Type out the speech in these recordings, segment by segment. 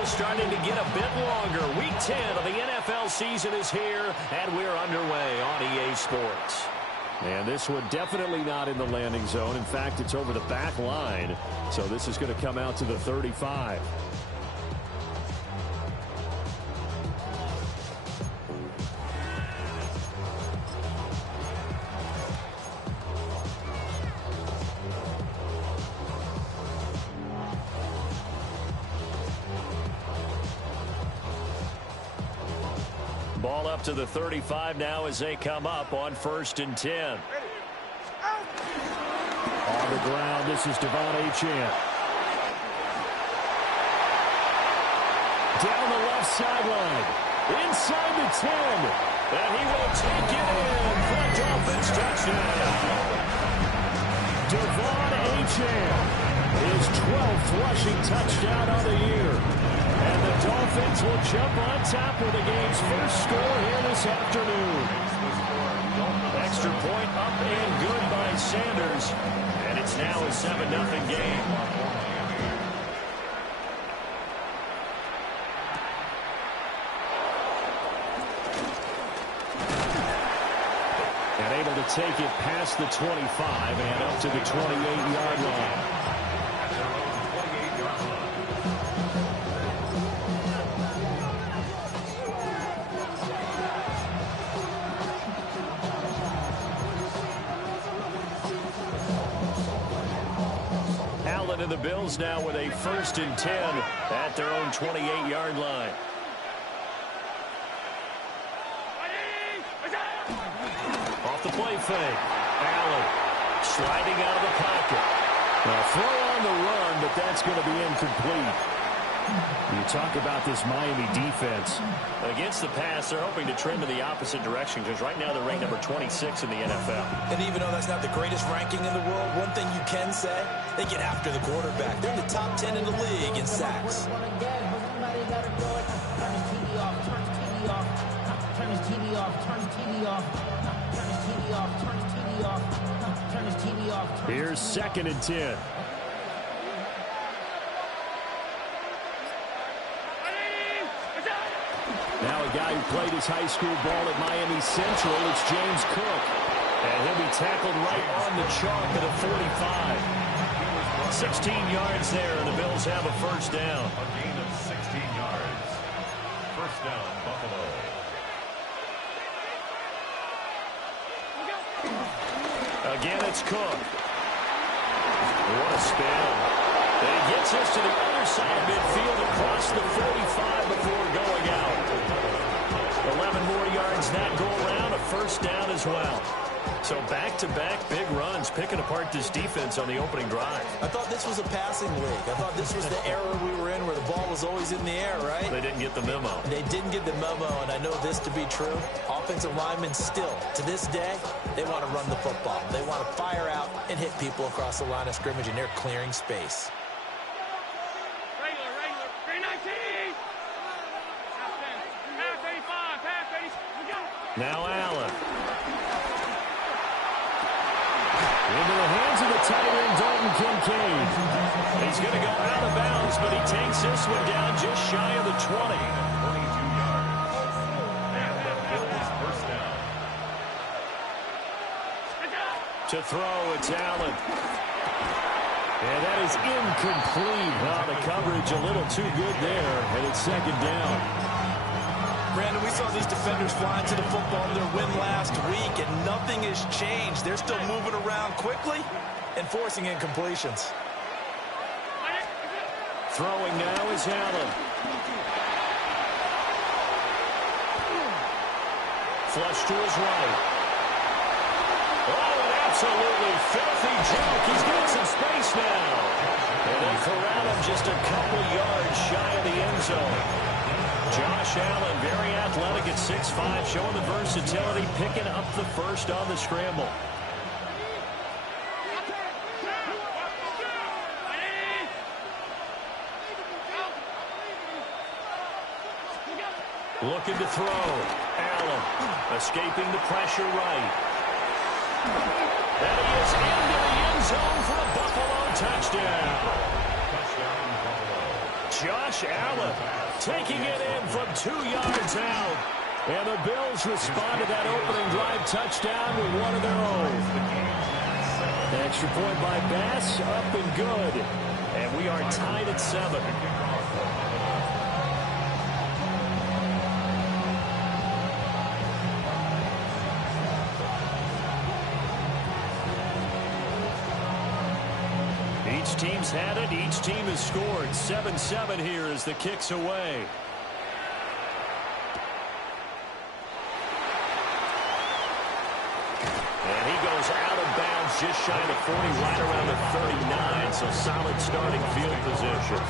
almost starting to get a bit longer. Week 10 of the NFL season is here, and we're underway on EA Sports. And this one definitely not in the landing zone. In fact, it's over the back line. So this is going to come out to the 35. Ball up to the 35 now as they come up on 1st and 10. On the ground, this is w10. Down the left sideline. Inside the 10. And he will take it in for a Dolphins touchdown. w10. His 12th rushing touchdown of the year. And the Dolphins will jump on top with the game's first score here this afternoon. Extra point up and good by Sanders. And it's now a 7-0 game. And able to take it past the 25 and up to the 28-yard line. And the Bills now with a 1st and 10 at their own 28-yard line. Off the play fake. Allen sliding out of the pocket. Now throw on the run, but that's going to be incomplete. You talk about this Miami defense. Against the pass, they're hoping to trim in the opposite direction because right now they're ranked number 26 in the NFL. And even though that's not the greatest ranking in the world, one thing you can say, they get after the quarterback. They're in the top 10 in the league in sacks. Here's 2nd and 10. Now a guy who played his high school ball at Miami Central, it's James Cook. And he'll be tackled right on the chalk at a 45. 16 yards there, and the Bills have a 1st down. A gain of 16 yards. 1st down, Buffalo. Again, it's Cook. What a spin. And he gets us to the other side of midfield across the 45 before going out. 11 more yards that go around, a 1st down as well. So back-to-back big runs, picking apart this defense on the opening drive. I thought this was a passing league. I thought this was the era we were in where the ball was always in the air, right? They didn't get the memo. They didn't get the memo, and I know this to be true. Offensive linemen still, to this day, they want to run the football. They want to fire out and hit people across the line of scrimmage, and they're clearing space. Now Allen. Into the hands of the tight end, Dalton Kincaid. He's going to go out of bounds, but he takes this one down just shy of the 20. 22 yards. And the Bills 1st down. To throw, it's Allen. And that is incomplete. Well, the coverage a little too good there, and it's 2nd down. Brandon, we saw these defenders flying to the football in their win last week, and nothing has changed. They're still moving around quickly and forcing incompletions. Throwing now is Allen. Flush to his right. Oh, an absolutely filthy joke. He's got some space now. And they corral him just a couple yards shy of the end zone. Josh Allen, very athletic at 6'5", showing the versatility, picking up the 1st on the scramble. Looking to throw. Allen escaping the pressure right. And he is into the end zone for a Buffalo touchdown. Touchdown, Buffalo. Josh Allen taking it in from 2 yards out. And the Bills respond to that opening drive touchdown with one of their own. Extra point by Bass, up and good. And we are tied at 7. Each team's had it. Each team has scored. 7-7 here as the kick's away. And he goes out of bounds just shy of 40, right around the 39. So solid starting field position.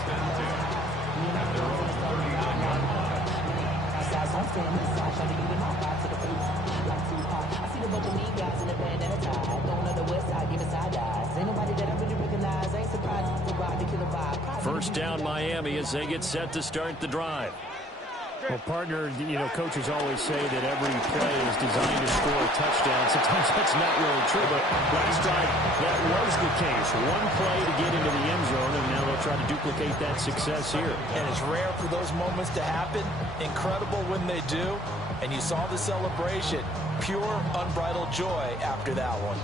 First down Miami as they get set to start the drive. Well, partner, coaches always say that every play is designed to score a touchdown. Sometimes that's not really true, but last drive, that was the case. One play to get into the end zone, and now they'll try to duplicate that success here. And it's rare for those moments to happen. Incredible when they do. And you saw the celebration. Pure, unbridled joy after that one.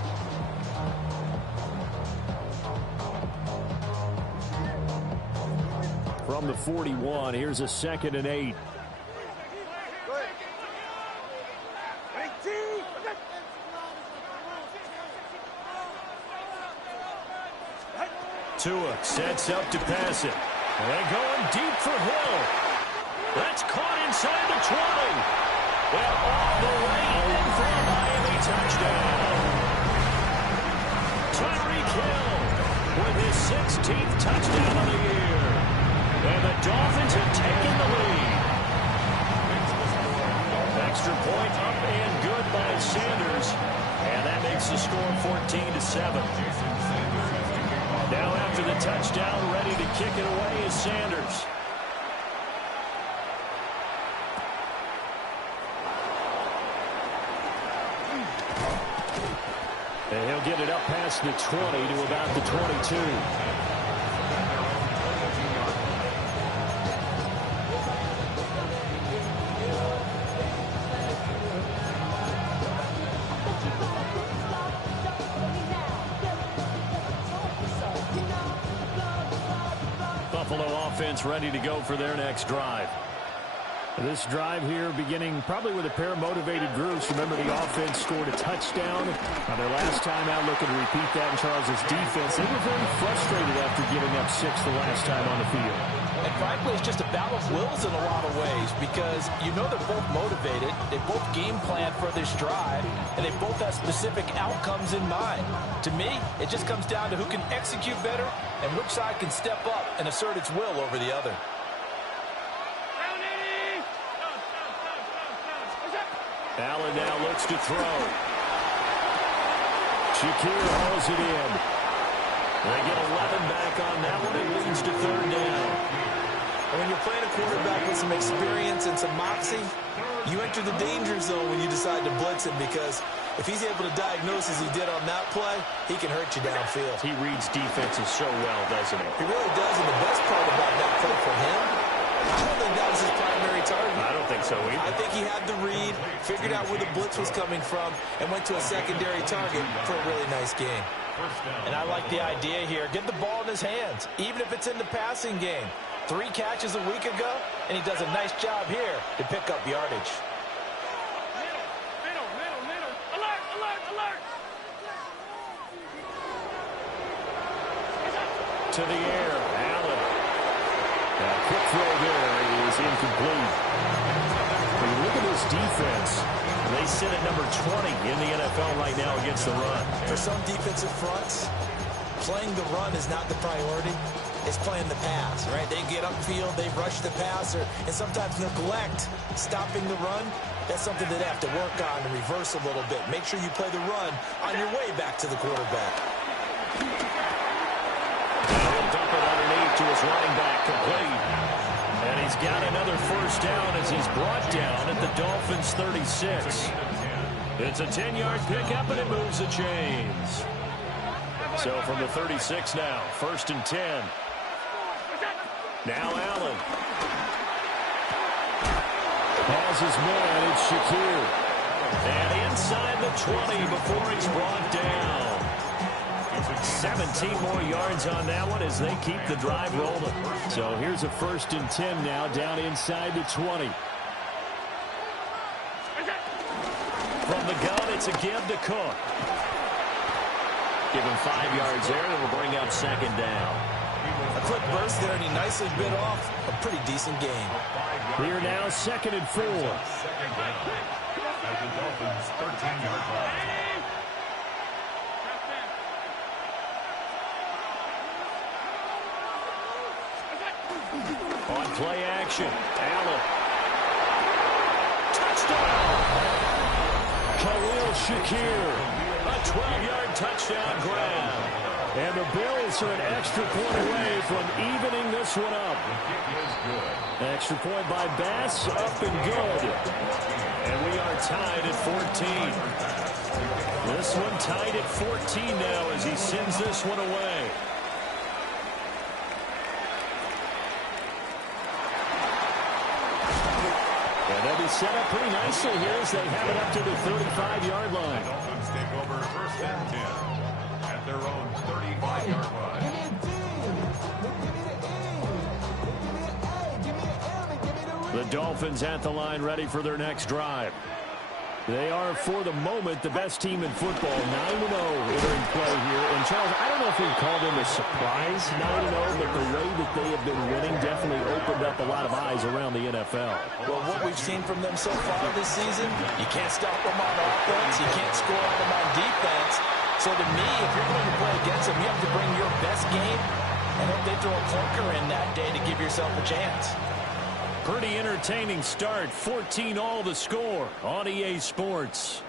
From the 41, here's a 2nd and 8. Tua sets up to pass it. And they're going deep for Hill. That's caught inside the 20. And all the way in for a Miami touchdown. Tyreek Hill with his 16th touchdown of the year. And the Dolphins have taken the lead. Extra point up and good by Sanders. And that makes the score 14-7. Now after the touchdown, ready to kick it away is Sanders. And he'll get it up past the 20 to about the 22. Buffalo offense ready to go for their next drive. This drive here beginning probably with a pair of motivated groups. Remember, the offense scored a touchdown. Their last time out, looking to repeat that in Charles' defense. They were very frustrated after giving up 6 the last time on the field. And frankly, it's just a battle of wills in a lot of ways because they're both motivated. They both game plan for this drive, and they both have specific outcomes in mind. To me, it just comes down to who can execute better and which side can step up and assert its will over the other. Allen now looks to throw. Shakir hauls it in. They get 11 back on that one. It leads to 3rd down. And when you're playing a quarterback with some experience and some moxie, you enter the danger zone when you decide to blitz him because if he's able to diagnose as he did on that play, he can hurt you downfield. He reads defenses so well, doesn't he? He really does, and the best part about that play for him, I don't think that was his primary target. I don't think so either. I think he had the read, figured out where the blitz was coming from, and went to a secondary target for a really nice gain. And I like the idea here. Get the ball in his hands, even if it's in the passing game. 3 catches a week ago, and he does a nice job here to pick up yardage. Middle. Alert. To the air, Allen. That quick throw there is incomplete. When you look at this defense, they sit at number 20 in the NFL right now against the run. For some defensive fronts, playing the run is not the priority. It's playing the pass, right? They get upfield, they rush the passer, and sometimes neglect stopping the run. That's something that they have to work on and reverse a little bit. Make sure you play the run on your way back to the quarterback. He'll dump it underneath to his running back, complete. And he's got another 1st down as he's brought down at the Dolphins' 36. It's a 10-yard pickup, and it moves the chains. So from the 36 now, 1st and 10. Now Allen. Has his man, it's Shakir. And inside the 20 before he's brought down. 17 more yards on that one as they keep the drive rolling. So here's a 1st and 10 now, down inside the 20. From the gun, it's a give to Cook. Give him 5 yards there, and will bring up 2nd down. A quick burst there, and he nicely bit off a pretty decent gain. Here now, 2nd and 4. Second down at the Dolphins' 13-yard line. On play action, Allen. Touchdown! Khalil Shakir. A 12-yard touchdown grab. And the Bills are an extra point away from evening this one up. Extra point by Bass, up and good. And we are tied at 14. This one tied at 14 now as he sends this one away. And they'll be set up pretty nicely here as they have it up to the 35-yard line. The Dolphins take over 1st and 10 at their own 35-yard line. The Dolphins at the line, ready for their next drive. They are, for the moment, the best team in football. 9-0 entering play here. And, Charles, I don't know if we call them a surprise 9-0, but the way that they have been winning definitely opened up a lot of eyes around the NFL. Well, what we've seen from them so far this season, you can't stop them on offense, you can't score on them on defense. So to me, if you're going to play against them, you have to bring your best game and hope they throw a clunker in that day to give yourself a chance. Pretty entertaining start. 14-all the score on EA Sports.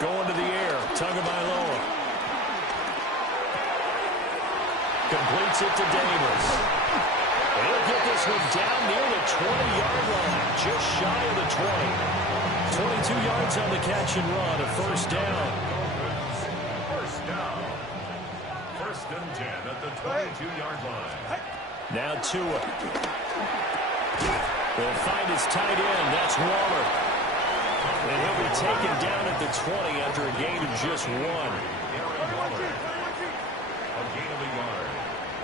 Going to the air. Tagovailoa. Completes it to Davis. He'll get this one down near the 20-yard line. Just shy of the 20. 22 yards on the catch and run. A 1st down. First down. 1st and 10 at the 22-yard line. Now Tua. They'll find his tight end. That's Waller. And he'll be taken down at the 20 after a gain of just 1. Aaron Waller. A gain of a yard.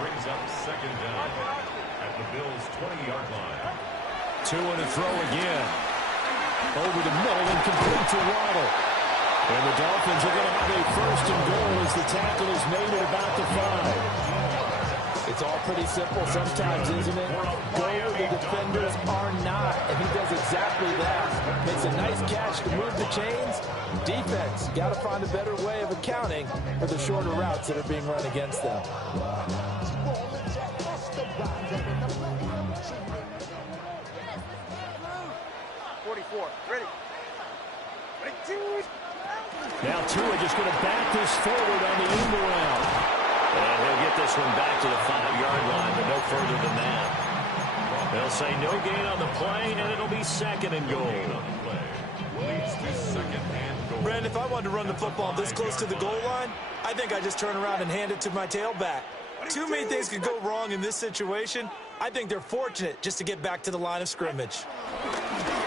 Brings up 2nd down at the Bills' 20-yard line. Tua to throw again. Over the middle and complete to Waddle. And the Dolphins are going to have a 1st and goal as the tackle is made at about the 5. It's all pretty simple sometimes, isn't it? Go where the defenders are not, and he does exactly that. Makes a nice catch to move the chains. Defense, got to find a better way of accounting for the shorter routes that are being run against them. Now Tua just going to back this forward on the end around. And he'll get this one back to the 5-yard line, but no further than that. They'll say no gain on the play, and it'll be 2nd and goal. Leads to 2nd and goal. Brandon, if I wanted to run the football this close to the goal line, I think I just turn around and hand it to my tailback. Too many things could go wrong in this situation. I think they're fortunate just to get back to the line of scrimmage.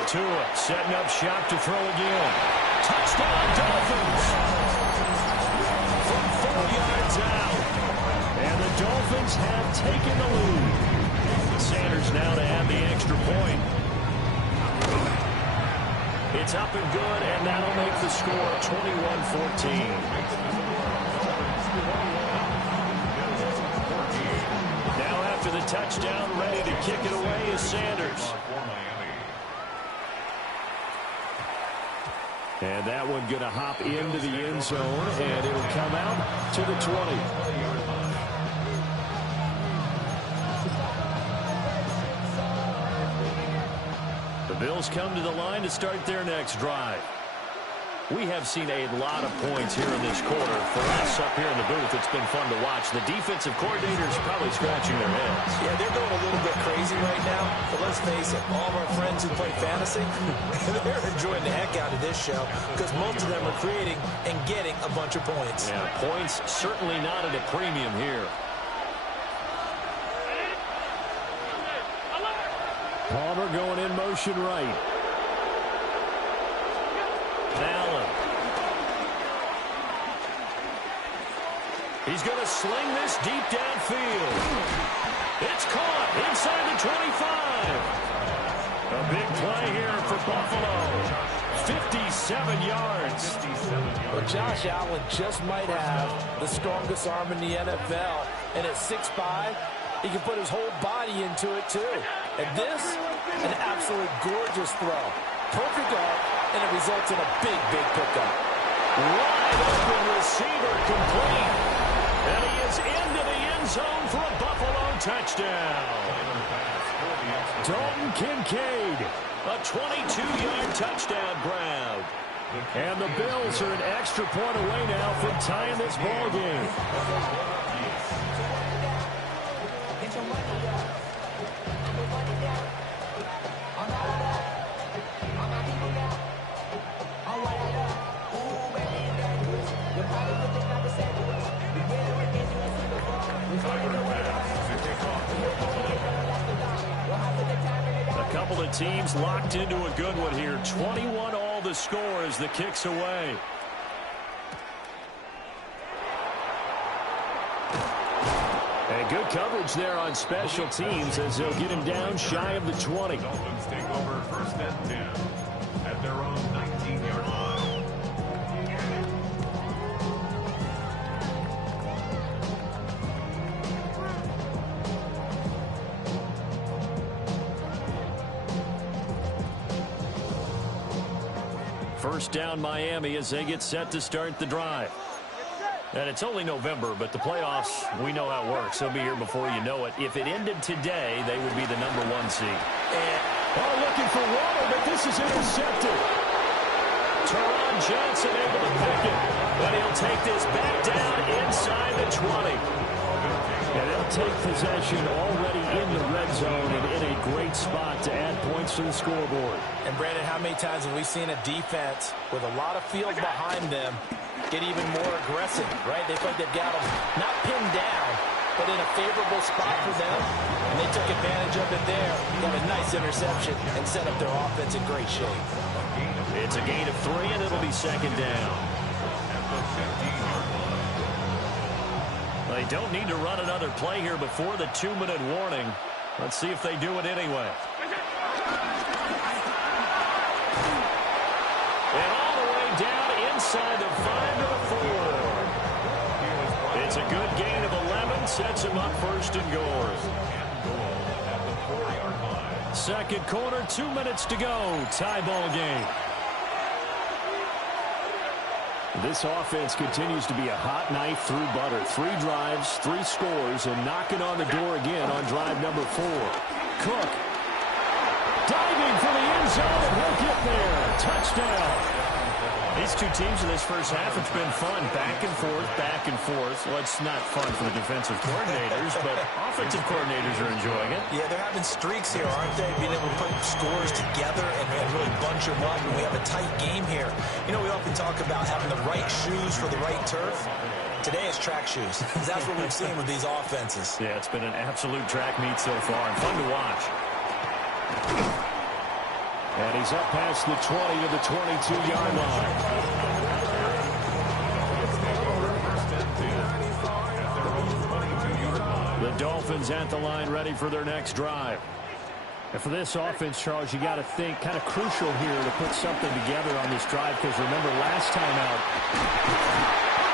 Tua setting up shop to throw again. Touchdown, Dolphins! From 4 yards out. And the Dolphins have taken the lead. Sanders now to add the extra point. It's up and good, and that'll make the score 21-14. Now after the touchdown, ready to kick it away is Sanders. And that one going to hop into the end zone, and it'll come out to the 20. The Bills come to the line to start their next drive. We have seen a lot of points here in this quarter. For us up here in the booth, it's been fun to watch. The defensive coordinators probably scratching their heads. Yeah, they're going a little bit crazy right now. But let's face it, all of our friends who play fantasy, they're enjoying the heck out of this show because most of them are creating and getting a bunch of points. Yeah, points certainly not at a premium here. Palmer going in motion right. Allen. He's going to sling this deep downfield. It's caught inside the 25. A big play here for Buffalo. 57 yards. Well, Josh Allen just might have the strongest arm in the NFL. And at 6'5", he can put his whole body into it, too. And this, an absolutely gorgeous throw. Perfect arm, and it results in a big, big pickup. Wide open receiver complete. And he is into the end zone for a Buffalo touchdown. Dalton Kincaid, a 22-yard touchdown grab. And the Bills are an extra point away now from tying this ball game. A couple of teams locked into a good one here. 21 all the score as the kick's away. And good coverage there on special teams as they'll get him down shy of the 20. Dolphins take over first and 10 at their own 19-yard line. First down Miami as they get set to start the drive. And it's only November, but the playoffs, we know how it works. They'll be here before you know it. If it ended today, they would be the #1 seed. And looking for water, but this is intercepted. Teron Johnson able to pick it, but he'll take this back down inside the 20. And they'll take possession already in the red zone and in a great spot to add points to the scoreboard. And, Brandon, how many times have we seen a defense with a lot of field behind them get even more aggressive, right? They feel like they've got them not pinned down, but in a favorable spot for them. And they took advantage of it there. Got a nice interception and set up their offense in great shape. It's a gain of 3, and it'll be second down. They don't need to run another play here before the 2-minute warning. Let's see if they do it anyway. And all the way down inside the 5 to the 4. It's a good gain of 11, sets him up first and goal. Second quarter, 2 minutes to go. Tie ball game. This offense continues to be a hot knife through butter. 3 drives, 3 scores, and knocking on the door again on drive number 4. Cook diving for the end zone, and he'll get there. Touchdown. These two teams in this first half, it's been fun. Back and forth, back and forth. Well, it's not fun for the defensive coordinators, but offensive coordinators are enjoying it. Yeah, they're having streaks here, aren't they? Being able to put scores together and really bunch them up, and we have a tight game here. You know, we often talk about having the right shoes for the right turf. Today it's track shoes. That's what we've seen with these offenses. Yeah, it's been an absolute track meet so far and fun to watch. And he's up past the 20 to the 22-yard line. The Dolphins at the line ready for their next drive. And for this offense, Charles, you got to think kind of crucial here to put something together on this drive because remember last time out.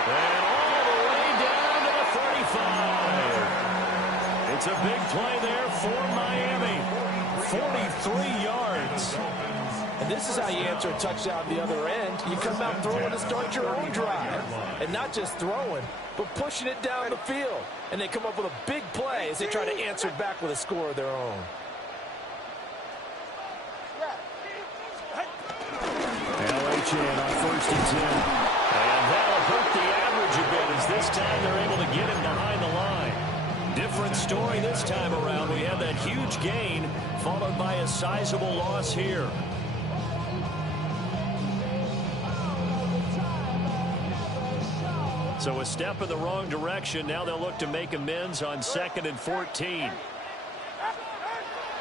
And all the way down to the 35. It's a big play there for Miami. 43 yards. And this is how you answer a touchdown the other end. You come out throwing to start your own drive. And not just throwing, but pushing it down the field. And they come up with a big play as they try to answer back with a score of their own. LHN on 1st and 10. And that'll hurt the average a bit as this time they're able to get him behind the line. Different story this time around. We had that huge gain followed by a sizable loss here. So a step in the wrong direction. Now they'll look to make amends on 2nd and 14.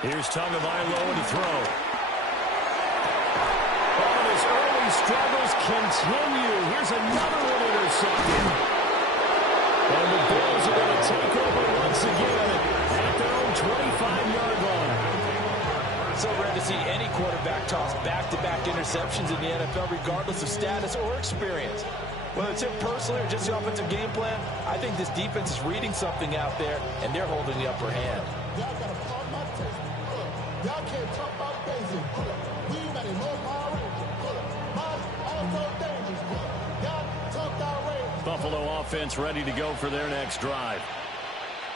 Here's Tagovailoa to throw. Oh, his early struggles continue. Here's another one intercepted. And the Bills are going to take over once again at their own 25-yard line. So rare to see any quarterback toss back-to-back interceptions in the NFL, regardless of status or experience. Whether it's him personally or just the offensive game plan, I think this defense is reading something out there, and they're holding the upper hand. Y'all got to pump my taste. Y'all can't talk about basic. We got a more Power Ranger. Also dangerous. Y'all talk our way. Buffalo offense ready to go for their next drive.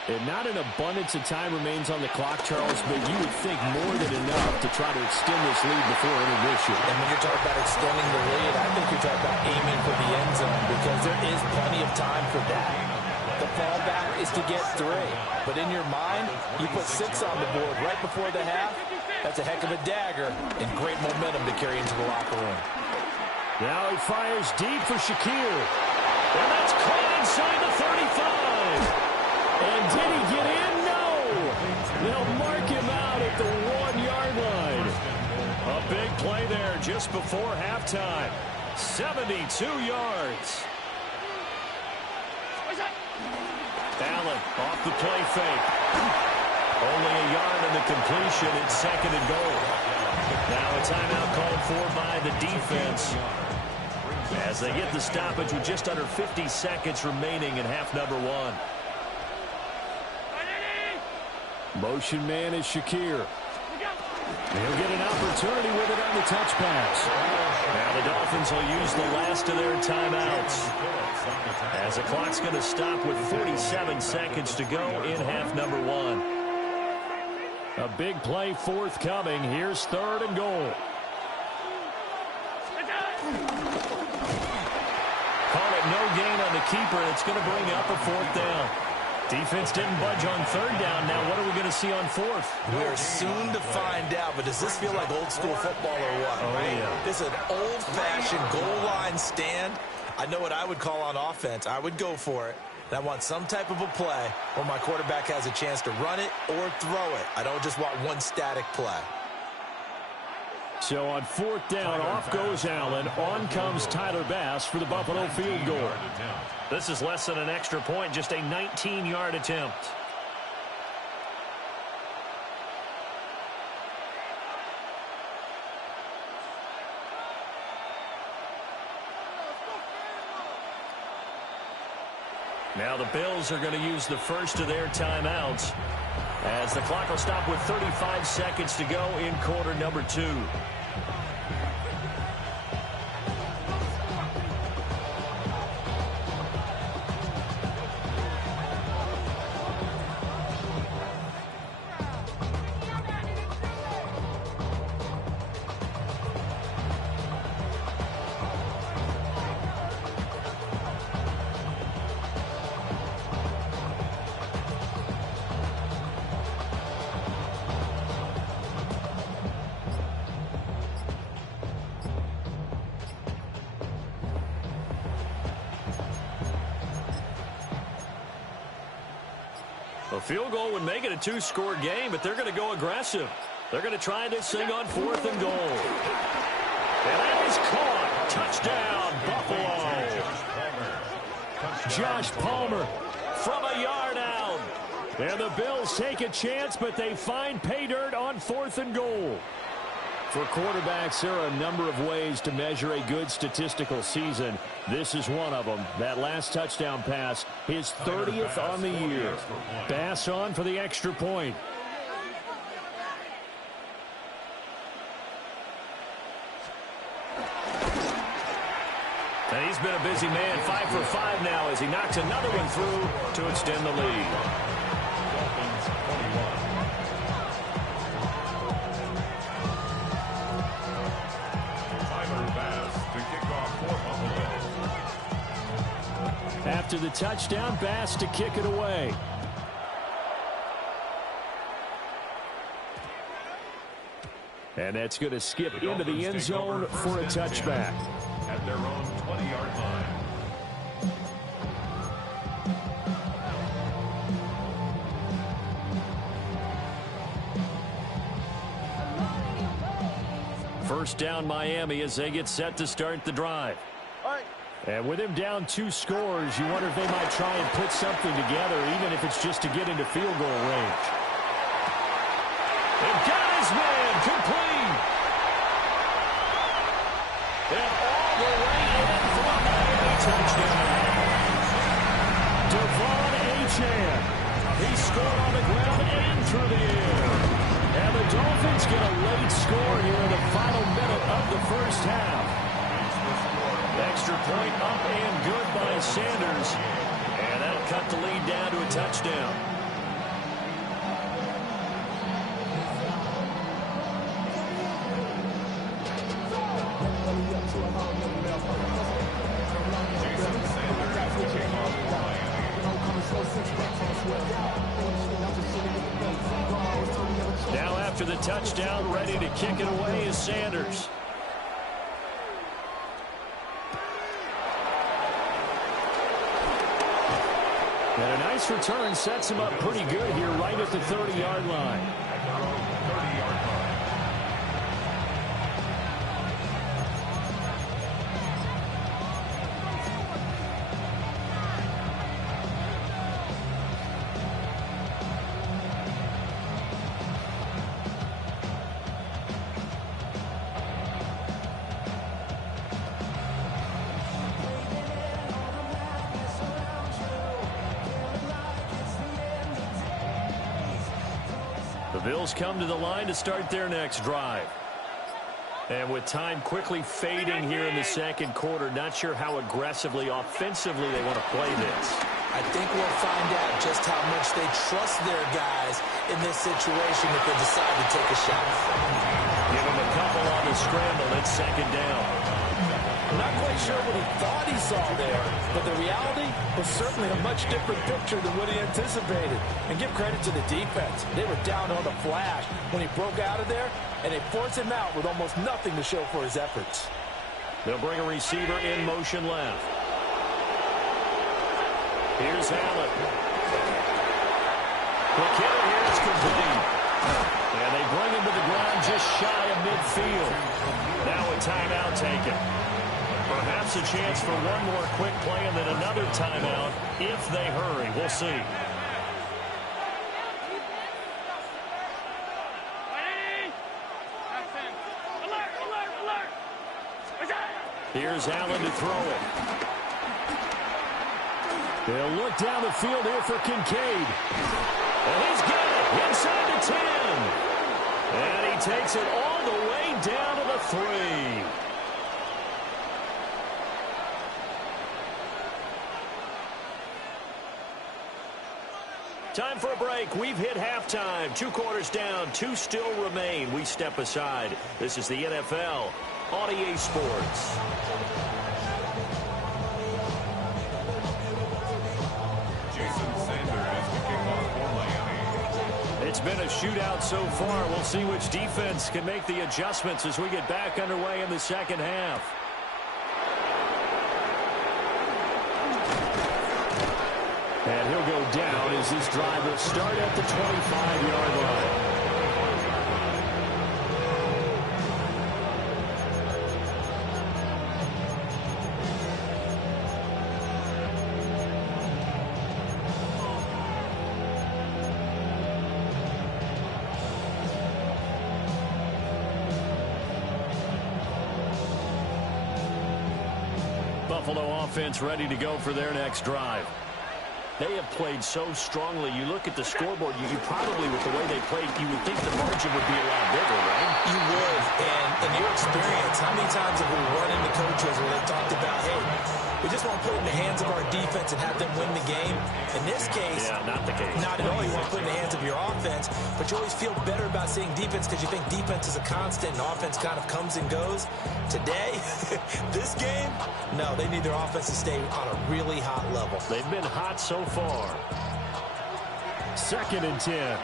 And not an abundance of time remains on the clock, Charles, but you would think more than enough to try to extend this lead before intermission. And when you're talking about extending the lead, I think you're talking about aiming for the end zone because there is plenty of time for that. The fallback is to get 3. But in your mind, you put 6 on the board right before the half. That's a heck of a dagger and great momentum to carry into the locker room. Now he fires deep for Shakir. And that's caught inside the 35. And did he get in? No. They'll mark him out at the 1-yard line. A big play there just before halftime. 72 yards. Allen off the play fake. Only a yard in the completion. It's 2nd and goal. Now a timeout called for by the defense as they get the stoppage with just under 50 seconds remaining in half number 1. Motion man is Shakir. He'll get an opportunity with it on the touch pass. Now the Dolphins will use the last of their timeouts as the clock's going to stop with 47 seconds to go in half number 1. A big play forthcoming. Here's 3rd and goal. Call it no gain on the keeper. It's going to bring up a 4th down. Defense didn't budge on 3rd down. Now what are we going to see on 4th? We are soon to find out, but does this feel like old school football or what? Oh, right? yeah. This is an old-fashioned goal line stand. I know what I would call on offense. I would go for it. And I want some type of a play where my quarterback has a chance to run it or throw it. I don't just want one static play. So on 4th down, off goes Allen. On comes Tyler Bass for the Buffalo field goal. This is less than an extra point, just a 19-yard attempt. Now the Bills are going to use the first of their timeouts as the clock will stop with 35 seconds to go in quarter number 2. Field goal would make it a two-score game, but they're going to go aggressive. They're going to try this thing on 4th and goal. And that is caught. Touchdown, Buffalo. Josh Palmer from a yard out. And the Bills take a chance, but they find pay dirt on 4th and goal. For quarterbacks, there are a number of ways to measure a good statistical season. This is one of them. That last touchdown pass, his 30th on the year. Bass on for the extra point. And he's been a busy man, 5 for 5 now as he knocks another one through to extend the lead. After the touchdown, Bass to kick it away. And that's going to skip into the end zone for a touchback. At their own 20-yard line. First down Miami as they get set to start the drive. And with him down 2 scores, you wonder if they might try and put something together, even if it's just to get into field goal range. And got his man complete. And all the way in for a Miami touchdown. Devon Achane. He scored on the ground and through the air. And the Dolphins get a late score here in the final minute of the first half. Extra point up and good by Sanders. And that'll cut the lead down to a touchdown. Now after the touchdown, ready to kick it away is Sanders. And a nice return sets him up pretty good here right at the 30-yard line. The Bills come to the line to start their next drive. And with time quickly fading here in the second quarter, not sure how aggressively, offensively they want to play this. I think we'll find out just how much they trust their guys in this situation if they decide to take a shot. Give him a couple on the scramble. It's second down. I'm not quite sure what he thought he saw there, but the reality was certainly a much different picture than what he anticipated. And give credit to the defense. They were down on the flash when he broke out of there, and they forced him out with almost nothing to show for his efforts. They'll bring a receiver in motion left. Here's Allen. The kicker here is complete. And they bring him to the ground just shy of midfield. Now a timeout taken. Perhaps a chance for one more quick play and then another timeout if they hurry. We'll see. Here's Allen to throw it. They'll look down the field here for Kincaid. And he's got it inside the 10. And he takes it all the way down to the 3. Time for a break. We've hit halftime. 2 quarters down. 2 still remain. We step aside. This is the NFL on EA Sports. It's been a shootout so far. We'll see which defense can make the adjustments as we get back underway in the second half. And he'll go down as this drive will start at the 25-yard line. Buffalo offense ready to go for their next drive. They have played so strongly. You look at the scoreboard, you probably, with the way they played, you would think the margin would be a lot bigger, right? You would. And in your experience, how many times have we run into coaches where they talked about, hey, we just want to put it in the hands of our defense and have them win the game? In this case, not the case. Not at all. You want to put it in the hands of your offense, but you always feel better about seeing defense because you think defense is a constant and offense kind of comes and goes. Today, this game, no, they need their offense to stay on a really hot level. They've been hot so far. 2nd and 10.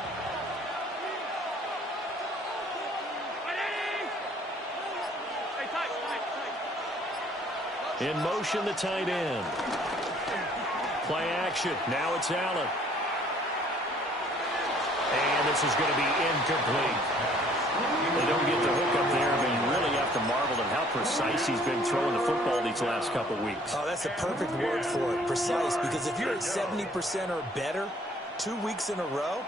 In motion, the tight end. Play action. Now it's Allen. And this is going to be incomplete. They don't get the hook up there, but you really have to marvel at how precise he's been throwing the football these last couple weeks. Oh, that's the perfect word for it, precise, because if you're at 70% or better 2 weeks in a row,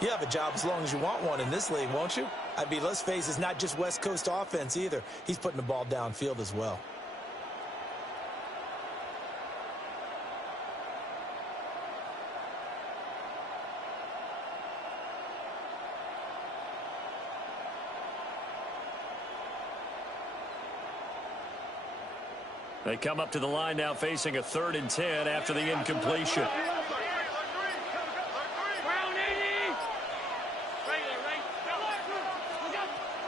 you have a job as long as you want one in this league, won't you? I mean, let's face it, it's not just West Coast offense either. He's putting the ball downfield as well. They come up to the line now facing a 3rd and 10 after the incompletion.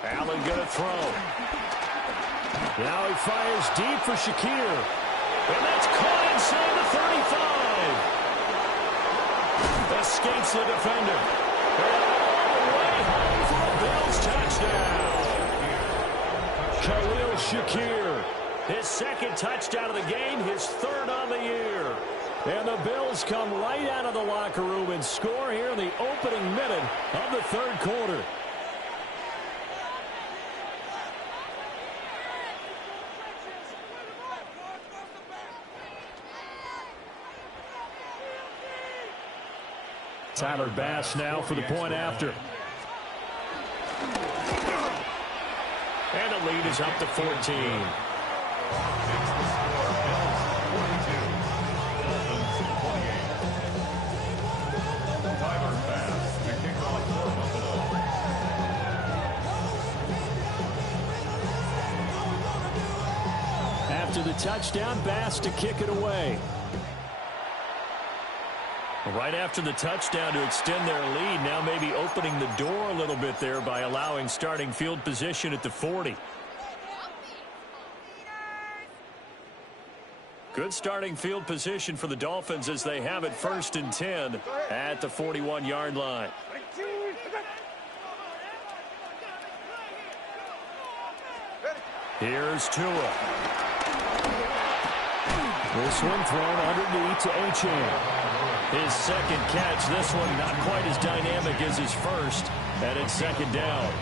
Allen going to throw. Now he fires deep for Shakir. And that's caught inside the 35. Escapes the defender. And all the way home for a Bills touchdown. Khalil Shakir. His 2nd touchdown of the game, his 3rd on the year. And the Bills come right out of the locker room and score here in the opening minute of the 3rd quarter. Tyler Bass now for the point after. And the lead is up to 14. After the touchdown, Bass to kick it away. Right after the touchdown to extend their lead, now maybe opening the door a little bit there by allowing starting field position at the 40. Good starting field position for the Dolphins as they have it 1st and 10 at the 41-yard line. Here's Tua. This one thrown underneath to Achane. His 2nd catch, this one not quite as dynamic as his 1st, and it's 2nd down.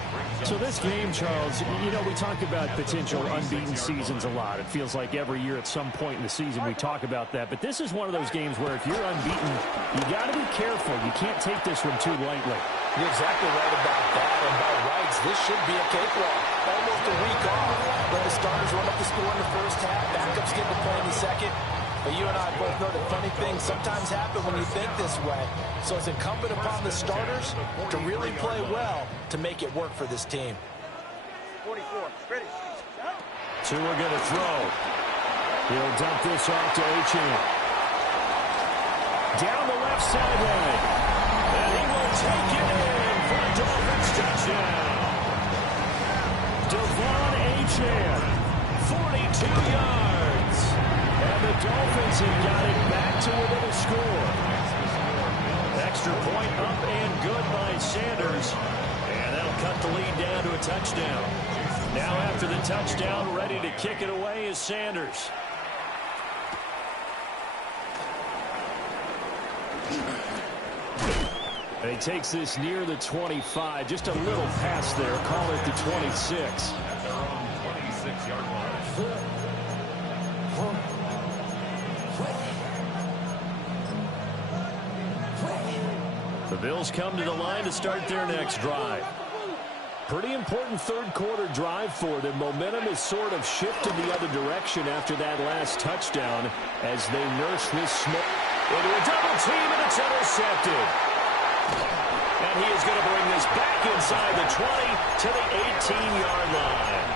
So this game, Charles, you know, we talk about potential unbeaten seasons a lot. It feels like every year at some point in the season we talk about that. But this is one of those games where if you're unbeaten, you got to be careful. You can't take this one too lightly. You're exactly right about that. And by rights, this should be a cakewalk. Almost a week off. Let the starters run up the score in the first half. Backups get to play in the second. But you and I both know that funny things sometimes happen when you think this way. So it's incumbent upon the starters to really play well to make it work for this team. 44, ready. Tua going to throw. He'll dump this off to Achane. Down the left sideline. And he will take it in for a Dolphins touchdown. Devon Achane, 42 yards. And the Dolphins have got it back to within a score. Extra point up and good by Sanders. And that'll cut the lead down to a touchdown. Now after the touchdown, ready to kick it away is Sanders. And he takes this near the 25. Just a little pass there. Call it the 26. At their own 26-yard line. The Bills come to the line to start their next drive. Pretty important third-quarter drive for them. Momentum has sort of shifted the other direction after that last touchdown as they nurse this smoke into a double team, and it's intercepted. And he is going to bring this back inside the 20 to the 18-yard line.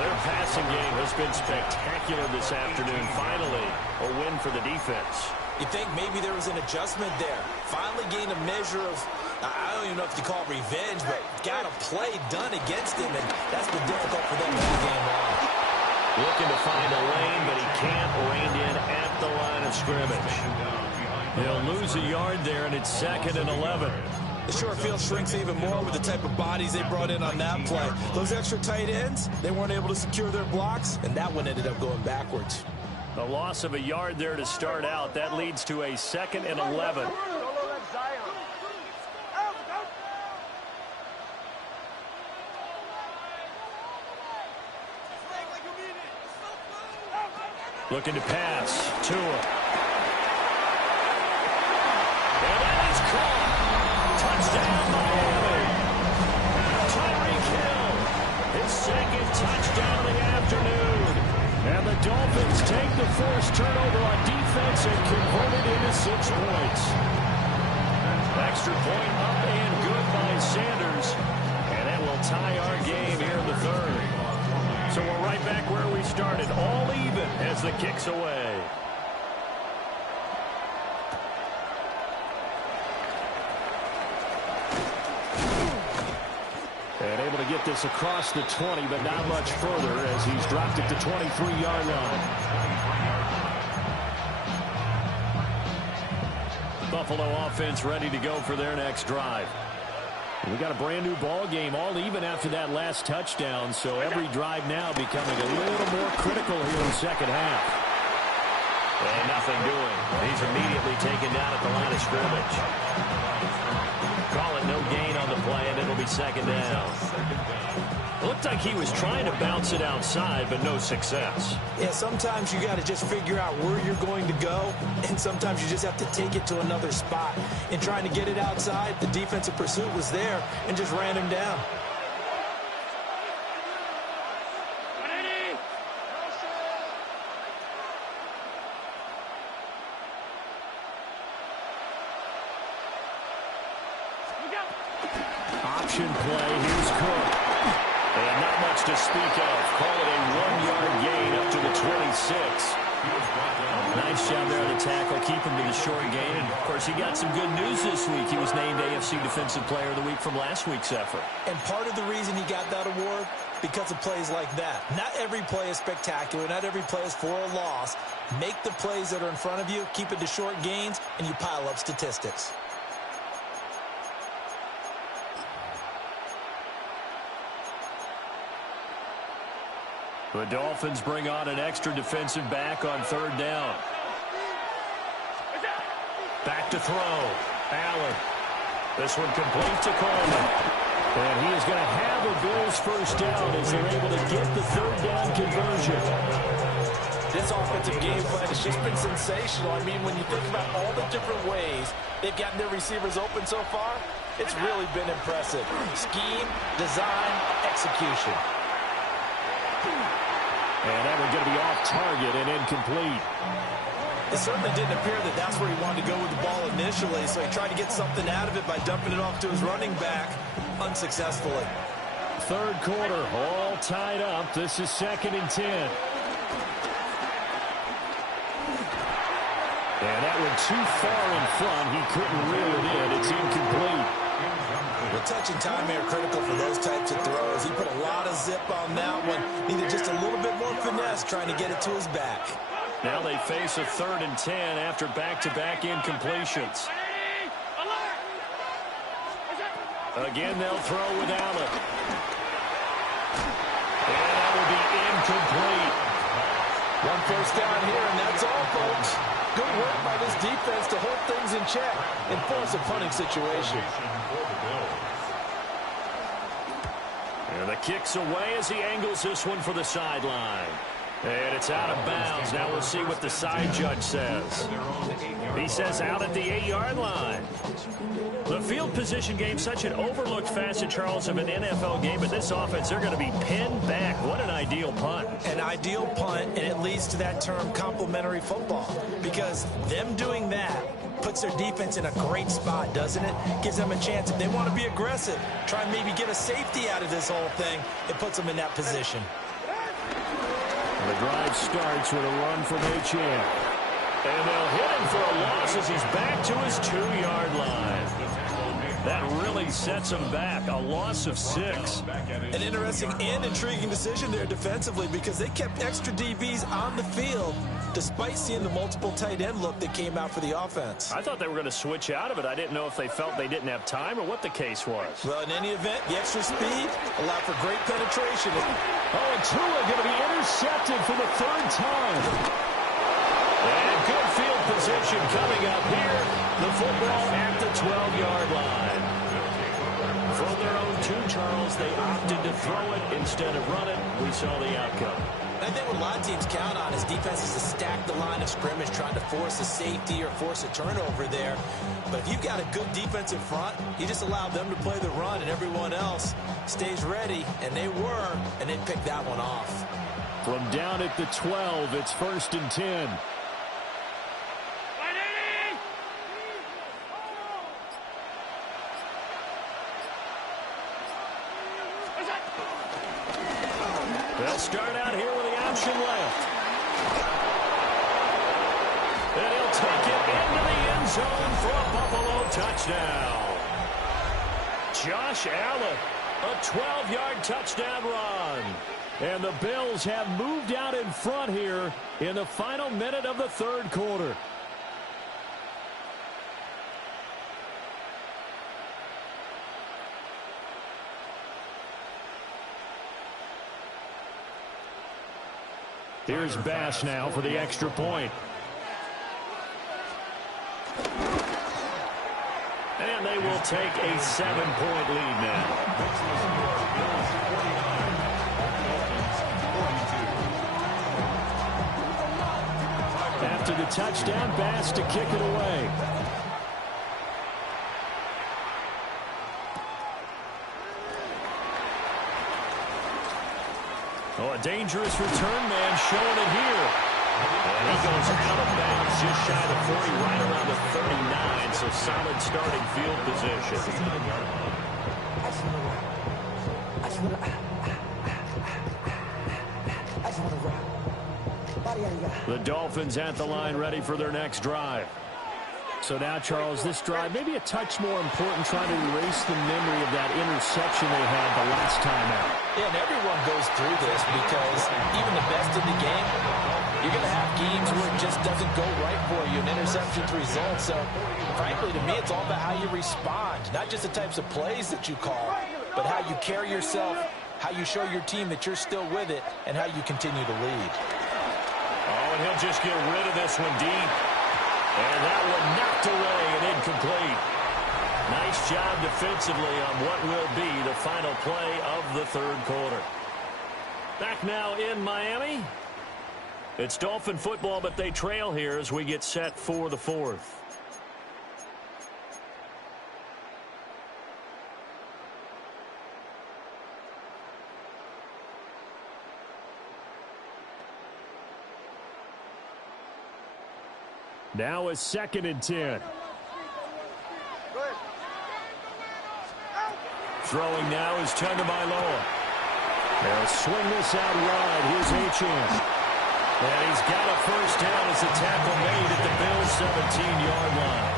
Their passing game has been spectacular this afternoon. Finally, a win for the defense. You think maybe there was an adjustment there. Finally gained a measure of, I don't even know if you call it revenge, but got a play done against him, and that's been difficult for them all game long. Looking to find a lane, but he can't rein in at the line of scrimmage. They'll lose a yard there, and it's 2nd and 11. The short field shrinks even more with the type of bodies they brought in on that play. Those extra tight ends, they weren't able to secure their blocks, and that one ended up going backwards. A loss of a yard there to start out. That leads to a 2nd and 11. Looking to pass. Tua. And that is caught. Touchdown, Miami. Tyreek Hill. His 2nd touchdown of the afternoon. And the Dolphins take the first turnover on defense and convert it into 6 points. Extra point up and good by Sanders. And that will tie our game here in the 3rd. So we're right back where we started, all even as the kick's away. And able to get this across the 20, but not much further as he's dropped it to 23-yard line. Buffalo offense ready to go for their next drive. We got a brand new ball game, all even after that last touchdown, so every drive now becoming a little more critical here in the second half. And nothing doing. He's immediately taken down at the line of scrimmage. Call it no gain on the play, and it'll be 2nd down. It looked like he was trying to bounce it outside, but no success. Yeah, sometimes you got to just figure out where you're going to go, and sometimes you just have to take it to another spot. In trying to get it outside, the defensive pursuit was there and just ran him down. Option play, here's Cook. And not much to speak of. Call it a 1-yard gain up to the 26. Nice job there on the tackle. Keep him to the short gain. And, of course, he got some good news this week. He was named AFC Defensive Player of the Week from last week's effort. And part of the reason he got that award, because of plays like that. Not every play is spectacular. Not every play is for a loss. Make the plays that are in front of you, keep it to short gains, and you pile up statistics. The Dolphins bring on an extra defensive back on 3rd down. Back to throw. Allen. This one complete to Coleman. And he is going to have a Bills first down as they're able to get the 3rd down conversion. This offensive game plan has just been sensational. I mean, when you think about all the different ways they've gotten their receivers open so far, it's really been impressive. Scheme, design, execution. And that one's going to be off target and incomplete. It certainly didn't appear that that's where he wanted to go with the ball initially, so he tried to get something out of it by dumping it off to his running back unsuccessfully. 3rd quarter, all tied up. This is 2nd and 10. And that one too far in front. He couldn't reel it in. It's incomplete. The touch and time are critical for those types of throws. He put a lot of zip on that one. Needed just a little bit more finesse trying to get it to his back. Now they face a 3rd and 10 after back-to-back incompletions. Again, they'll throw with Allen. And that will be incomplete. One first down here, and that's all, folks. Good work by this defense to hold things in check and force a punting situation. And the kick's away as he angles this one for the sideline. And it's out of bounds. Now we'll see what the side judge says. He says out at the 8-yard line. The field position game, such an overlooked facet, Charles, of an NFL game. But this offense, they're going to be pinned back. What an ideal punt. An ideal punt, and it leads to that term complementary football. Because them doing that puts their defense in a great spot, doesn't it? Gives them a chance. If they want to be aggressive, try and maybe get a safety out of this whole thing, it puts them in that position. The drive starts with a run from H.M. And they'll hit him for a loss as he's back to his 2-yard line. That really sets him back. A loss of 6. An interesting and intriguing decision there defensively because they kept extra DBs on the field despite seeing the multiple tight end look that came out for the offense. I thought they were going to switch out of it. I didn't know if they felt they didn't have time or what the case was. Well, in any event, the extra speed allowed for great penetration. Oh, and Tua going to be intercepted for the 3rd time. And good field position coming up here. The football at the 12-yard line. From their own 2, Charles, they opted to throw it instead of run it. We saw the outcome. I think what a lot of teams count on is defenses to stack the line of scrimmage, trying to force a safety or force a turnover there. But if you've got a good defensive front, you just allow them to play the run and everyone else stays ready, and they were, and they picked that one off. From down at the 12, it's 1st and 10. They'll start out here with the option left. And he'll take it into the end zone for a Buffalo touchdown. Josh Allen, a 12-yard touchdown run. And the Bills have moved out in front here in the final minute of the 3rd quarter. Here's Bass now for the extra point. And they will take a 7-point lead now. After the touchdown, Bass to kick it away. Oh, a dangerous return man showing it here. And he goes out of bounds just shy of 40, right around the 39, so solid starting field position. The Dolphins at the line ready for their next drive. So now, Charles, this drive maybe a touch more important, trying to erase the memory of that interception they had the last time out. Yeah, and everyone goes through this because even the best in the game, you're going to have games where it just doesn't go right for you, and interceptions result. So, frankly, to me, it's all about how you respond, not just the types of plays that you call, but how you carry yourself, how you show your team that you're still with it, and how you continue to lead. Oh, and he'll just get rid of this one deep. And that one knocked away and incomplete. Nice job defensively on what will be the final play of the 3rd quarter. Back now in Miami. It's Dolphin football, but they trail here as we get set for the 4th. Now is 2nd and 10. Throwing now is Tagovailoa. They'll swing this out wide. Here's H.M. And he's got a first down as the tackle made at the Bills' 17-yard line.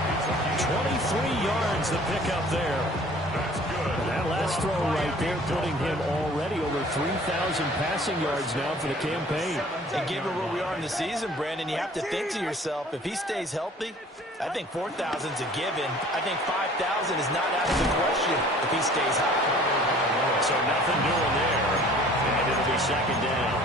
23 yards the pickup there. That's good. That last throw right there putting him already over 3,000 passing yards now for the campaign. And given where we are in the season, Brandon, you have to think to yourself, if he stays healthy, I think 4,000's a given. I think 5,000 is not out of the question if he stays hot. So nothing doing there. And it'll be 2nd down.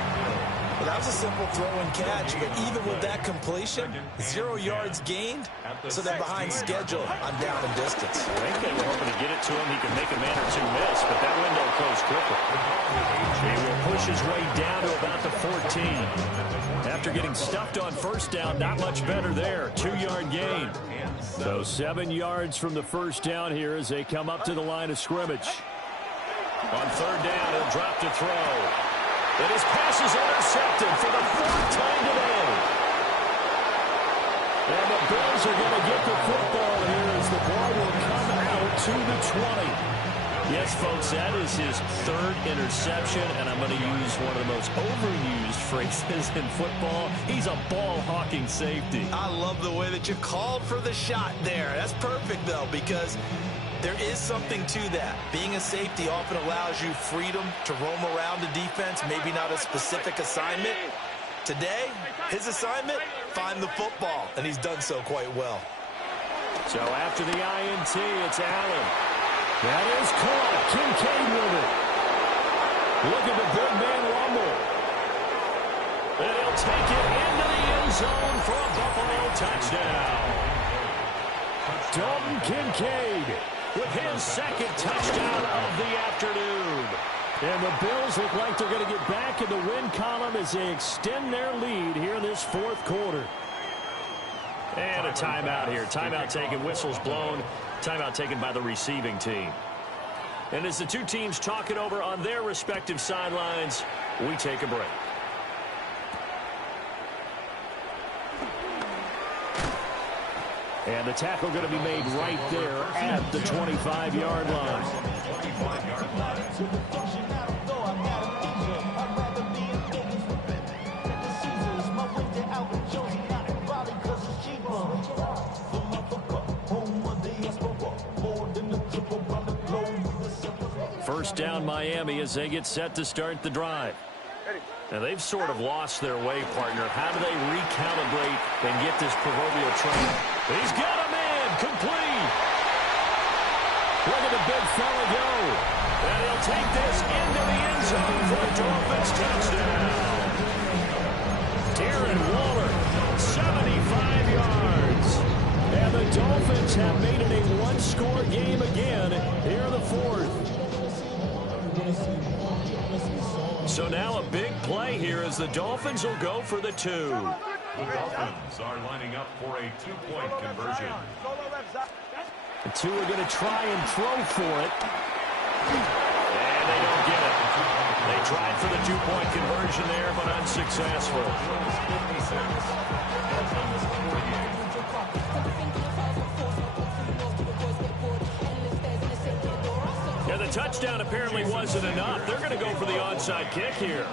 Well, that was a simple throw and catch, but even with that completion, 0 yards gained, so they're behind schedule on down and distance. I think they were hoping to get it to him. He could make a man or two miss, but that window closed quickly. He will push his way down to about the 14. After getting stuffed on first down, not much better there. 2-yard gain. So 7 yards from the first down here as they come up to the line of scrimmage. On third down, he'll drop to throw. And his pass is intercepted for the 4th time today. And the Bills are going to get the football here as the ball will come out to the 20. Yes, folks, that is his 3rd interception, and I'm going to use one of the most overused phrases in football. He's a ball-hawking safety. I love the way that you called for the shot there. That's perfect, though, because there is something to that. Being a safety often allows you freedom to roam around the defense, maybe not a specific assignment. Today, his assignment, find the football, and he's done so quite well. So after the INT, it's Allen. That is caught. Kincaid with it. Look at the big man rumble. And he'll take it into the end zone for a Buffalo touchdown. Dalton Kincaid with his 2nd touchdown of the afternoon. And the Bills look like they're going to get back in the win column as they extend their lead here in this 4th quarter. And a timeout here. Timeout taken, whistles blown. Timeout taken by the receiving team. And as the two teams talk it over on their respective sidelines, we take a break. And the tackle going to be made right there at the 25-yard line. First down Miami as they get set to start the drive. Now, they've sort of lost their way, partner. How do they recalibrate and get this proverbial train? He's got a man complete. Look at the big fella go. And he'll take this into the end zone for a Dolphins touchdown. Darren Waller, 75 yards. And the Dolphins have made it a one-score game again here in the 4th. So now a big play here as the Dolphins will go for the 2. The Dolphins are lining up for a 2-point conversion. The 2 are going to try and throw for it. And they don't get it. They tried for the 2-point conversion there, but unsuccessful. Yeah, the touchdown apparently wasn't enough. They're going to go for the onside kick here.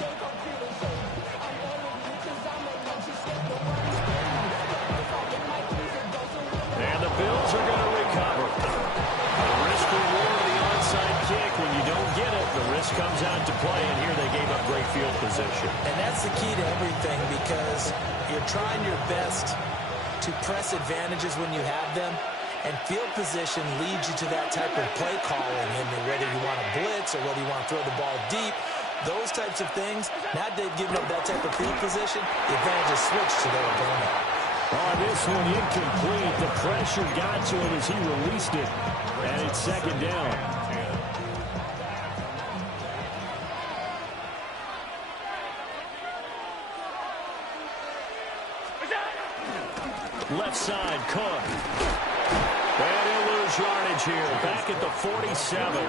And the Bills are going to recover. The risk-reward of the onside kick, when you don't get it, the risk comes out to play, and here they gave up great field position. And that's the key to everything, because you're trying your best to press advantages when you have them, and field position leads you to that type of play calling, and whether you want to blitz or whether you want to throw the ball deep, those types of things, now they've given up that type of field position, the advantage is switched to their opponent. Oh, this one incomplete. The pressure got to him as he released it, and it's 2nd down. Left side, Cook. And he'll lose yardage here. Back at the 47.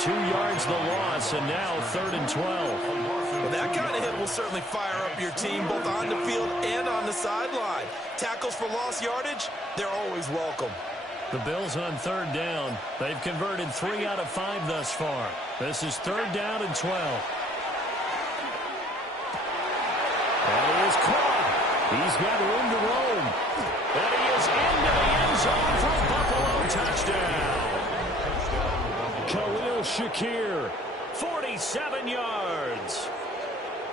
2 yards the loss, and now 3rd and 12. Well, that kind of hit will certainly fire up your team both on the field and on the sideline. Tackles for lost yardage, they're always welcome. The Bills on 3rd down. They've converted 3 out of 5 thus far. This is 3rd down and 12. And he is caught. He's got room to roam. And he is into the end zone for a Buffalo touchdown. Khalil Shakir, 47 yards.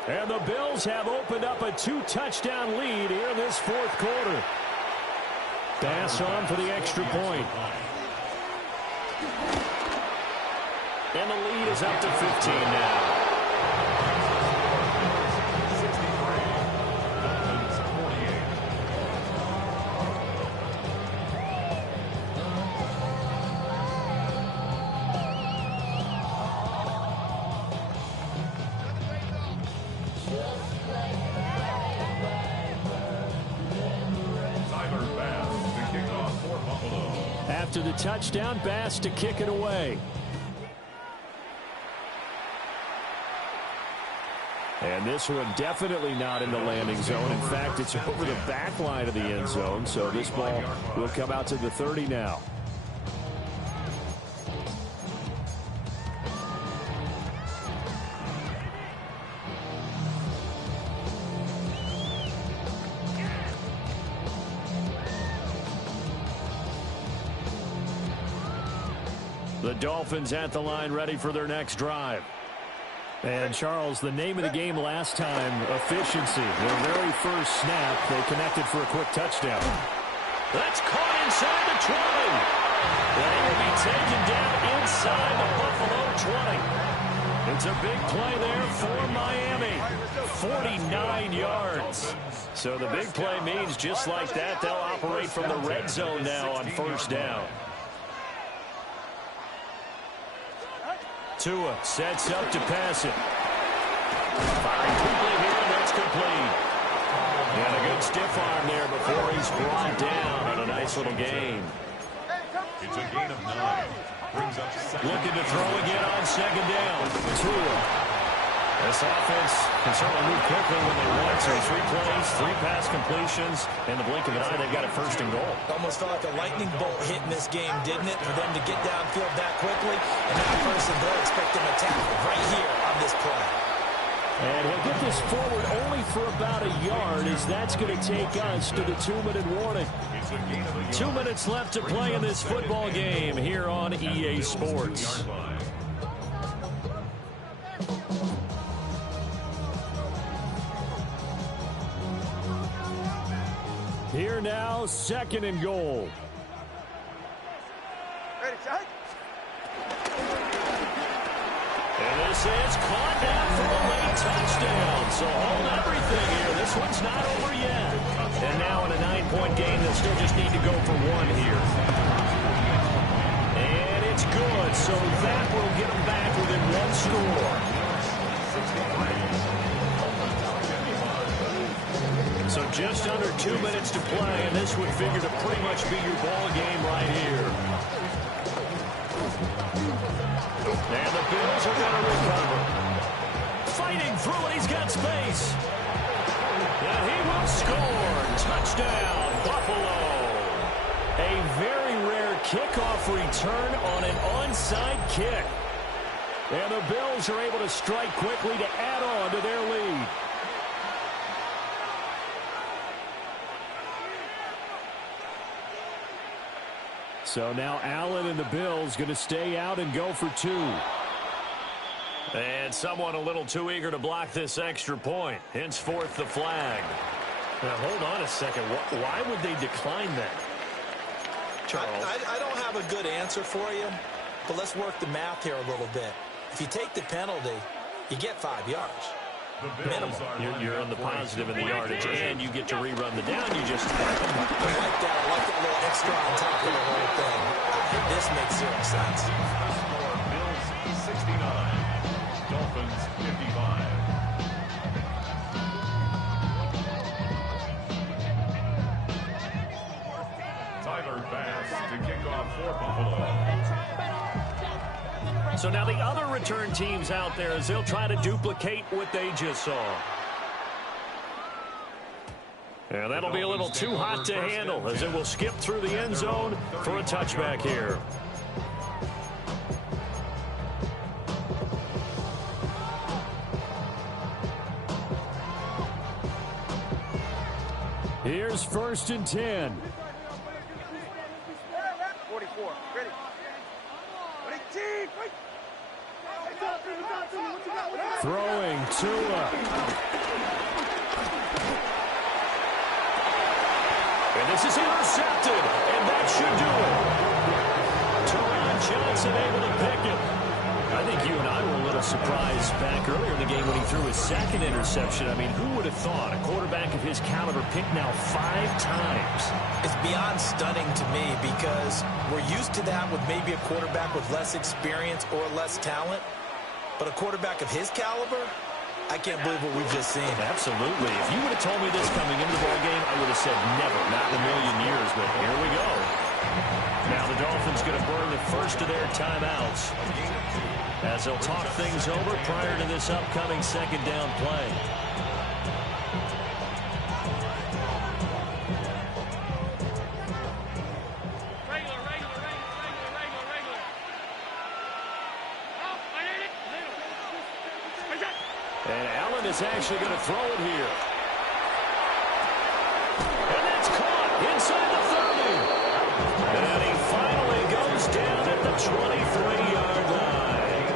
And the Bills have opened up a 2-touchdown lead here in this 4th quarter. Pass on for the extra point. And the lead is up to 15 now. after the touchdown. Bass to kick it away. And this one definitely not in the landing zone. In fact, it's over the back line of the end zone. So this ball will come out to the 30 now. The Dolphins at the line, ready for their next drive. And, Charles, the name of the game last time, efficiency. Their very first snap, they connected for a quick touchdown. That's caught inside the 20. They will be taken down inside the Buffalo 20. It's a big play there for Miami. 49 yards. So the big play means just like that, they'll operate from the red zone now on first down. Tua sets up to pass it. Firing quickly here, and that's complete. And a good stiff arm there before he's brought down on a nice little gain. It's a gain of 9. Brings up second. Looking to throw again on second down. Tua. This offense can certainly move quickly when they want to. 3 plays, 3 pass completions. In the blink of an eye, they've got it first and goal. Almost felt like a lightning bolt hit in this game, didn't it? For them to get downfield that quickly. And now first and goal, expect them to tackle right here on this play. And he'll get this forward only for about a yard, as that's going to take us to the 2-minute warning. 2 minutes left to play in this football game here on EA Sports. Here now, second and goal. Ready, set. And this is caught down for a late touchdown. So hold everything here. This one's not over yet. And now in a 9-point game, they'll still just need to go for 1 here. And it's good. So that will get them back within 1 score. So just under 2 minutes to play, and this would figure to pretty much be your ball game right here. And the Bills are going to recover. Fighting through it, he's got space. And he will score. Touchdown, Buffalo. A very rare kickoff return on an onside kick. And the Bills are able to strike quickly to add on to their lead. So now Allen and the Bills going to stay out and go for 2. And someone a little too eager to block this extra point. Henceforth the flag. Now hold on a second. Why would they decline that? Charles? I don't have a good answer for you, but let's work the math here a little bit. If you take the penalty, you get 5 yards. Minimum. You're on the positive in the yardage, and you get to rerun the down. You just I like that. I like that little extra on top of the whole thing. This makes 0 sense. Bills 69, Dolphins 55. Tyler Bass to kick off for Buffalo. So now the other return teams out there as they'll try to duplicate what they just saw. And that'll be a little too hot to handle as it will skip through the end zone for a touchback here. Here's 1st and 10. 44. Ready. 18. Wait. Throwing Tua. And this is intercepted, and that should do it. Teron Johnson able to pick it. I think you and I were a little surprised back earlier in the game when he threw his 2nd interception. I mean, who would have thought a quarterback of his caliber picked now 5 times? It's beyond stunning to me because we're used to that with maybe a quarterback with less experience or less talent. But a quarterback of his caliber, I can't believe what we've just seen. Absolutely. If you would have told me this coming into the ball game, I would have said never, not in a million years. But here we go. Now the Dolphins going to burn the first of their timeouts as they'll talk things over prior to this upcoming second down play. And Allen is actually going to throw it here. And that's caught inside the 30. And he finally goes down at the 23-yard line.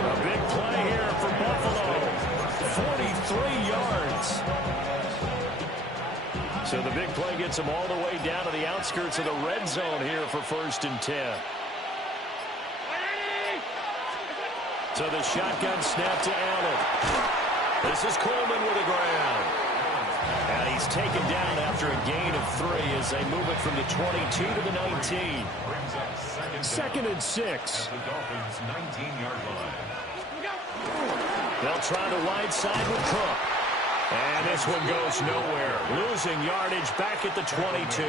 A big play here for Buffalo. 43 yards. So the big play gets him all the way down to the outskirts of the red zone here for 1st and 10. So the shotgun snap to Allen. This is Coleman with a ground. And he's taken down after a gain of 3 as they move it from the 22 to the 19. 2nd and 6. The Dolphins' 19-yard line. They'll try the wide side with Cook. And this one goes nowhere. Losing yardage back at the 22.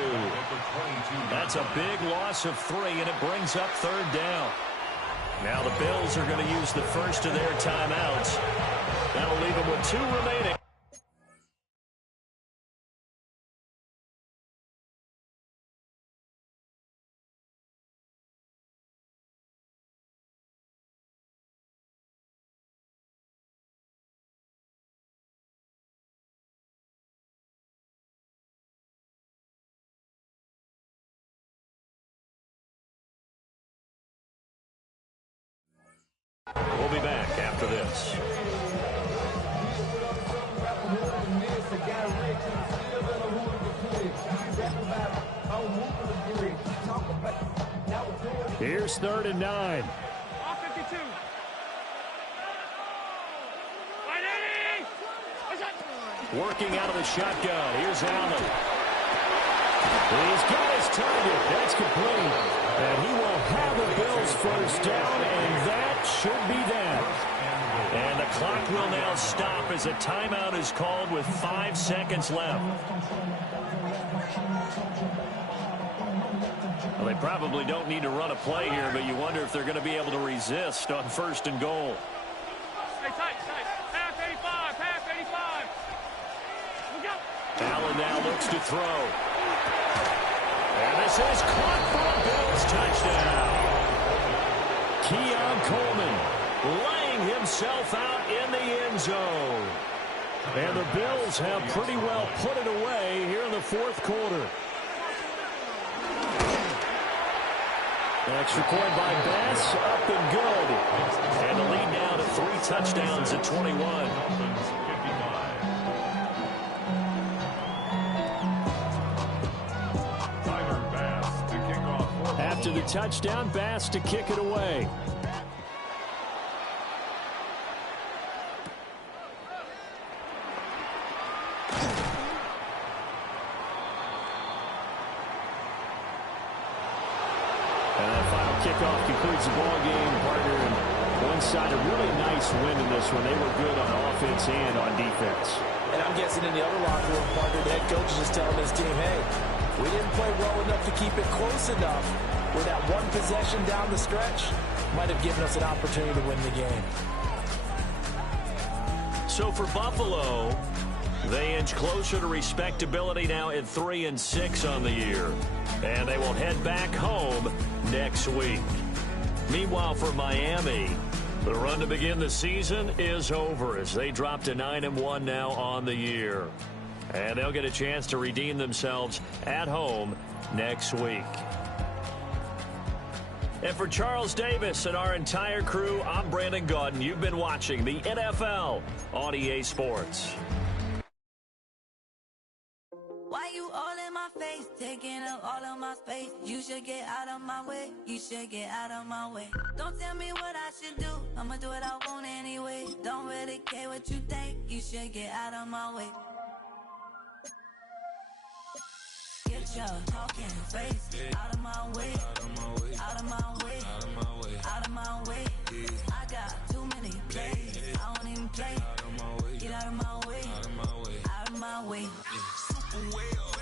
That's a big loss of 3, and it brings up 3rd down. Now the Bills are going to use the first of their timeouts. That'll leave them with 2 remaining. We'll be back after this. Here's 3rd and 9. Off 52. Working out of the shotgun. Here's Allen. He's got his target. That's complete. And he will have the Bills first down, and that should be that. And the clock will now stop as a timeout is called with 5 seconds left. Well, they probably don't need to run a play here, but you wonder if they're going to be able to resist on 1st and goal. Hey, tight. Half 85. Half 85. Look out. Allen now looks to throw. And this is caught for a Bills touchdown. Keon Coleman laying himself out in the end zone. And the Bills have pretty well put it away here in the 4th quarter. Extra point by Bass, up and good. And the lead now to 3 touchdowns at 21. After the touchdown, Bass to kick it away. And that final kickoff concludes the ball game, partner. And one side, a really nice win in this one. They were good on offense and on defense. And I'm guessing in the other locker room, partner, the head coach is just telling his team, hey, we didn't play well enough to keep it close enough where that one possession down the stretch might have given us an opportunity to win the game. So for Buffalo, they inch closer to respectability now at 3 and 6 on the year. And they will head back home next week. Meanwhile, for Miami, the run to begin the season is over as they drop to 9-1 now on the year. And they'll get a chance to redeem themselves at home next week. And for Charles Davis and our entire crew, I'm Brandon Gaudin. You've been watching the NFL on EA Sports. Why you all in my face, taking up all of my space? You should get out of my way. You should get out of my way. Don't tell me what I should do. I'ma do what I want anyway. Don't really care what you think. You should get out of my way. Get your talking face out of my way. Out of my way. Out of my way. I got too many plays. I don't even play. Get out of my way. Out of my way. Super well.